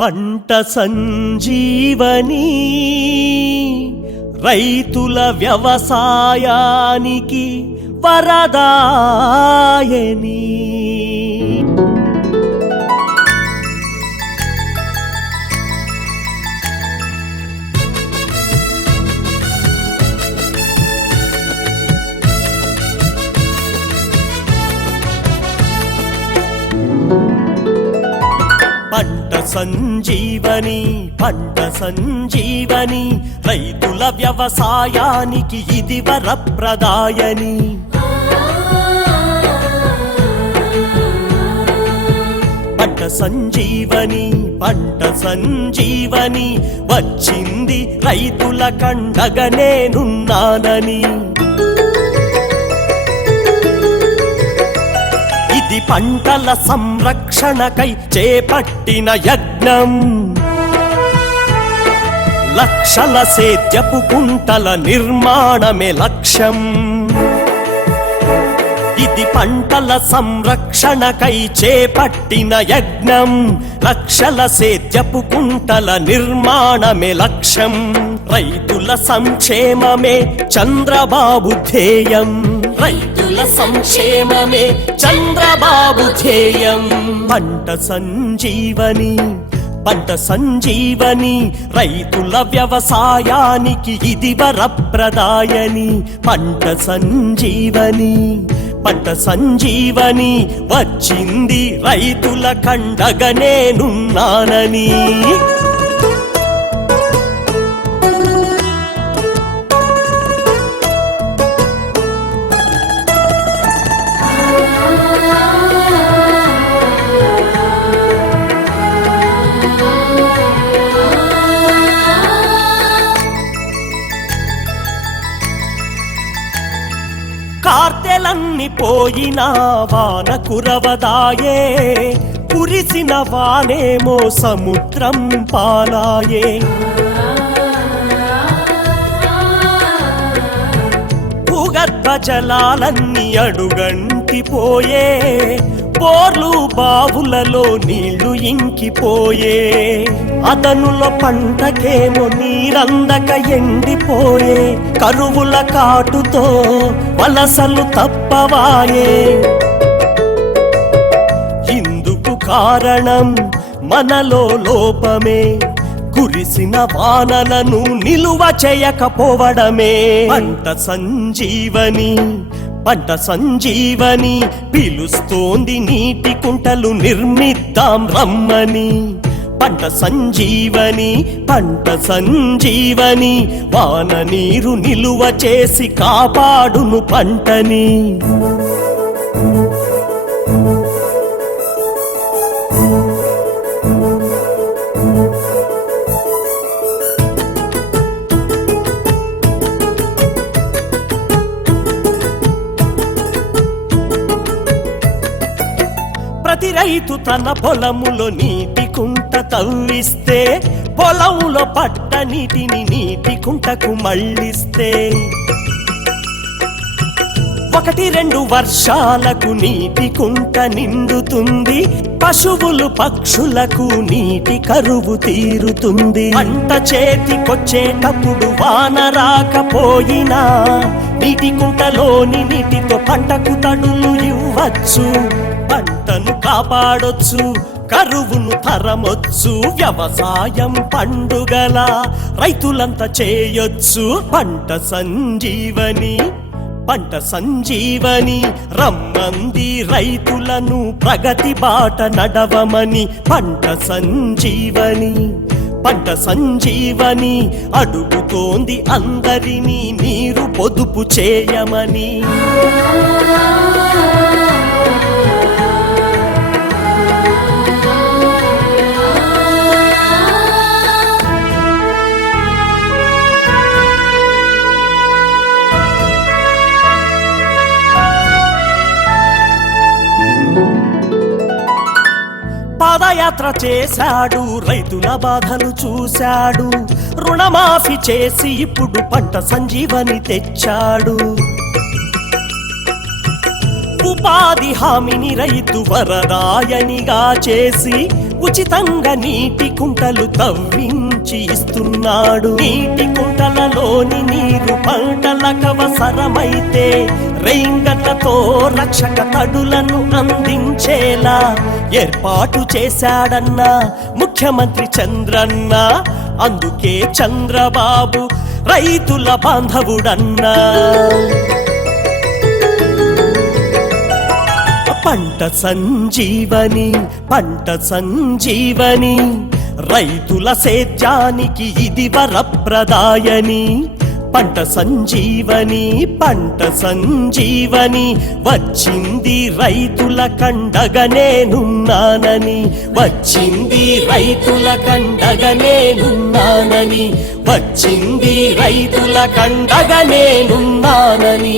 పంట సంజీవని రైతుల వ్యవసాయానికి వరదాయని. పంట సంజీవని పంట సంజీవని రైతుల వ్యవసాయానికి ఇది వరప్రదాయని. పంట సంజీవని పంట సంజీవని వచ్చింది రైతుల కండగా నేనున్నానని. ఇది పంటల సంరక్షణకై చేపట్టిన యజ్ఞం. లక్షల సేద్యపు కుంటల నిర్మాణమే లక్ష్యం. ఇది పంటల సంరక్షణకై చేపట్టిన యజ్ఞం. లక్షల సేద్యపు కుంటల నిర్మాణమే లక్ష్యం. రైతుల సంక్షేమమే చంద్రబాబు ధ్యేయం. రైతుల సంక్షేమమే చంద్రబాబు ధ్యేయం. పంట సంజీవని పంట సంజీవని రైతుల వ్యవసాయానికి ఇది వరప్రదాయని. పంట సంజీవని పంట సంజీవని వచ్చింది రైతుల కండగా నేనున్నానని. కార్తెలన్ని పోయినా వాన కురవదాయే. కురిసిన వానేమో సముద్రం పాలాయే. భూగర్భ జలాలన్నీ అడుగంటిపోయే. బోర్లు బావులలో నీళ్లు ఇంకిపోయే. అదనులో పంటకేమో నీరందక ఎండిపోయే. కరువుల కాటుతో వలసలు తప్పవాయే. ఇందుకు కారణం మనలో లోపమే. కురిసిన వానలను నిలువ చేయకపోవడమే. పంట సంజీవని పంట సంజీవని పిలుస్తోంది నీటి కుంటలు నిర్మిద్దాం రమ్మని. పంట సంజీవని పంట సంజీవని వాన నీరు నిలువ చేసి కాపాడును పంటని. ప్రతి రైతు తన పొలములో నీటి కుంట తవ్విస్తే. పొలములో పట్ట నీటిని నీటి కుంటకు మళ్ళిస్తే. 1-2 వర్షాలకు నీటి కుంట నిండుతుంది. పశువులు పక్షులకు నీటి కరువు తీరుతుంది. పంట చేతికొచ్చేటప్పుడు వాన రాకపోయినా నీటి కుంటలోని నీటితో పంటకు తడులు ఇవ్వచ్చు. పంటను కాపాడొచ్చు, కరువును తరమొచ్చు. వ్యవసాయం పండుగల రైతులంతా చేయొచ్చు. పంట సంజీవని పంట సంజీవని రమ్మంది రైతులను ప్రగతి బాట నడవమని. పంట సంజీవని పంట సంజీవని అడుగుతోంది అందరినీ నీరు పొదుపు చేయమని. పాదయాత్ర చేశాడు, రైతుల బాధలు చూశాడు. రుణమాఫీ చేసి ఇప్పుడు పంట సంజీవని తెచ్చాడు. ఉపాధి హామీని రైతు వరదాయనిగా చేసి ఉచితంగా నీటి కుంటలు తవ్వించి ఇస్తున్నాడు. నీటి కుంటలలోని నీరు పంటలకవసరమైతే రైంగట్లతో రక్షక తడులను అందించేలా ఏర్పాటు చేశాడన్న ముఖ్యమంత్రి చంద్రన్న. అందుకే చంద్రబాబు రైతుల బాంధవుడన్నా. పంట సంజీవని, పంట సంజీవని, రైతుల సేద్యానికి ఇది వరప్రదాయని. పంట సంజీవని, పంట సంజీవని, వచ్చింది రైతుల కండగా నేనున్నానని. వచ్చింది రైతుల కండగా నేనున్నానని. వచ్చింది రైతుల కండగా నేనున్నానని.